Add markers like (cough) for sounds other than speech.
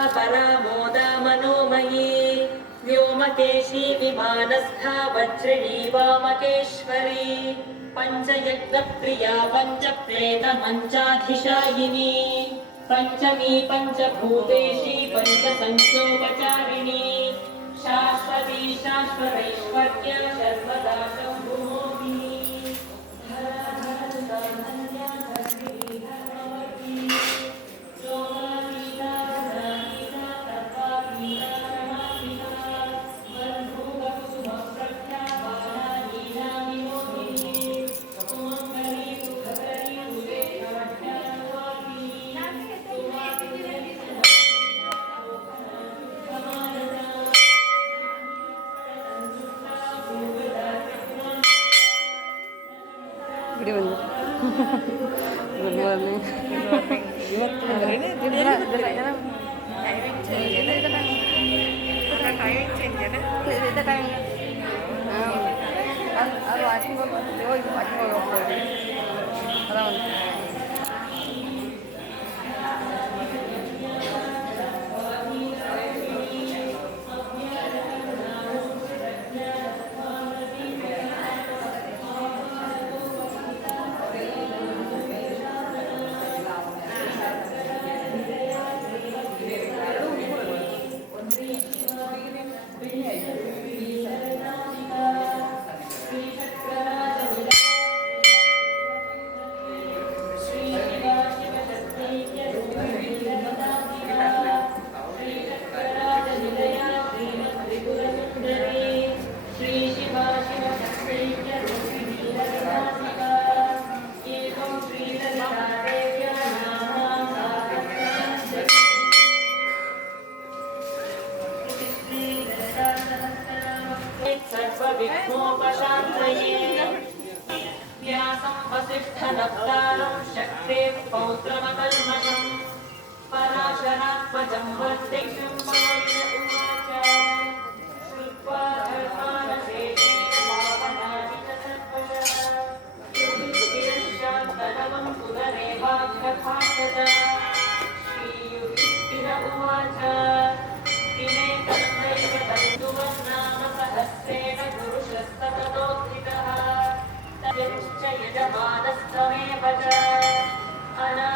परामोदा मनोमयी व्योमकेशी विमानस्था वज्रिणी वामकेश्वरी। पञ्चयज्ञप्रिया पञ्चप्रेतमञ्चाधिशायिनी। पञ्चमी पञ्चभूतेशी पञ्चसङ्ख्योपचारिणी शाश्वती शाश्वतैश्वर्य (laughs) (laughs) (laughs) ഗുഡ് മോർണിംഗ് അത് വാഷിംഗ് അത് വാഷിംഗ് അതാണ്. विघ्नोपशान्तये। व्यासम् वसिष्ठनप्तारम् शक्ते पौत्रमकल्मषम् पराशरात्मजम् वंदे उवाच श्रुत्वा